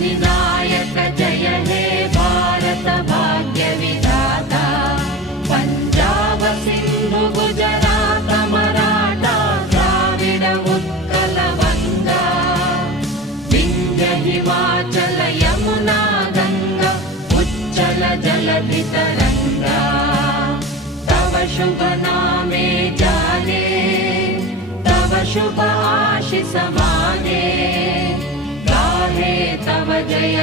विनायक जय हे भारत भाग्य विधाता पंजाब सिंधु गुजरात मराठा द्राविड उत्कल गंगा विंध्य हिमाचल यमुना गंगा उच्चल जलधि तरंगा तव शुभ नामे जाने तव शुभ आशीष माने गाहे तव जय